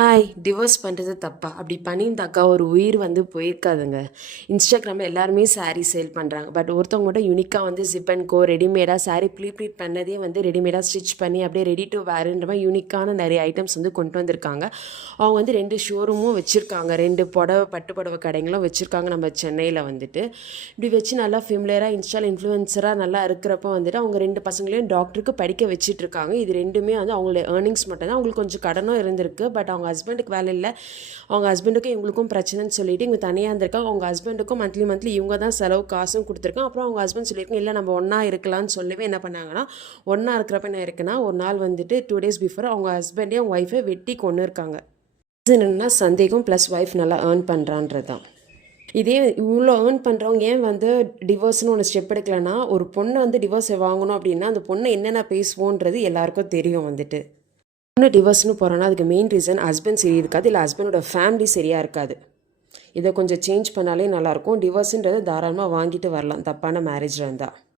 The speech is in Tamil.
ஹாய்! டிவோர்ஸ் பண்ணுறது தப்பா? அப்படி பண்ணியிருந்தாக்கா ஒரு உயிர் போயிருக்காதுங்க. இன்ஸ்டாகிராமில் எல்லாருமே சாரீ சேல் பண்ணுறாங்க. பட் ஒருத்தவங்க மட்டும் யூனிக்காக ஜிப் அண்ட் கோ ரெடிமேடாக சாரீ ப்ளீட் பண்ணதே ரெடிமேடாக ஸ்டிச் பண்ணி அப்படியே ரெடி டு வேர்ன்ற மாதிரி யூனிக்கான நிறைய ஐட்டம்ஸ் கொண்டு வந்திருக்காங்க. அவங்க 2 ஷோரூமும் வச்சுருக்காங்க. 2 பட்டு புடவை கடைங்களும் வச்சுருக்காங்க நம்ம சென்னையில் இப்படி வச்சு நல்லா ஃபெமிலியராக இன்ஃப்ளூயன்சராக நல்லா இருக்கிறப்ப அவங்க 2 பசங்களையும் டாக்டருக்கு படிக்க வச்சிட்ருக்காங்க. இது 2மே அவங்களோட ஏர்னிங்ஸ் மட்டும்தான். அவங்களுக்கு கொஞ்சம் கடனும் இருந்திருக்கு. பட் அவங்க ஹஸ்பண்டுக்கு வேலை இல்லை. அவங்க ஹஸ்பண்டுக்கும் இவங்களுக்கும் பிரச்சனைன்னு சொல்லிட்டு இவங்க தனியாக இருந்திருக்காங்க. அவங்க ஹஸ்பண்டுக்கும் மந்த்லி இவங்க தான் செலவு காசும் கொடுத்துருக்காங்க. அப்புறம் அவங்க ஹஸ்பண்ட் சொல்லியிருக்காங்க, இல்லை நம்ம ஒன்றா இருக்கலாம்னு சொல்லவே என்ன பண்ணாங்கன்னா, ஒன்றா இருக்கிறப்ப என்ன இருக்குன்னா, ஒரு நாள் 2 டேஸ் பிஃபோர் அவங்க ஹஸ்பண்டே அவங்க ஒய்ஃபை வெட்டி கொண்டு இருக்காங்க. என்னென்னா சந்தேகம் ப்ளஸ் ஒய்ஃப் நல்லா ஏர்ன் பண்ணுறான்றது தான். இதே இவ்வளோ ஏர்ன் பண்ணுறவங்க ஏன் டிவோர்ஸ்னு ஒன்று ஸ்டெப் எடுக்கலைன்னா, ஒரு பொண்ணை டிவோர்ஸ் வாங்கணும் அப்படின்னா அந்த பொண்ணை என்னென்ன பேசுவோன்றது எல்லாருக்கும் தெரியும் பொண்ணு டிவோர்ஸ்னு போகிறோன்னா அதுக்கு மெயின் ரீசன் ஹஸ்பண்ட் சரி இருக்காது, இல்லை ஹஸ்பண்டோட ஃபேமிலி சரியாக இருக்காது. இதை கொஞ்சம் சேஞ்ச் பண்ணாலே நல்லாயிருக்கும். டிவோர்ஸுன்றது தாராளமாக வாங்கிட்டு வரலாம் தப்பான மேரேஜில் இருந்தால்.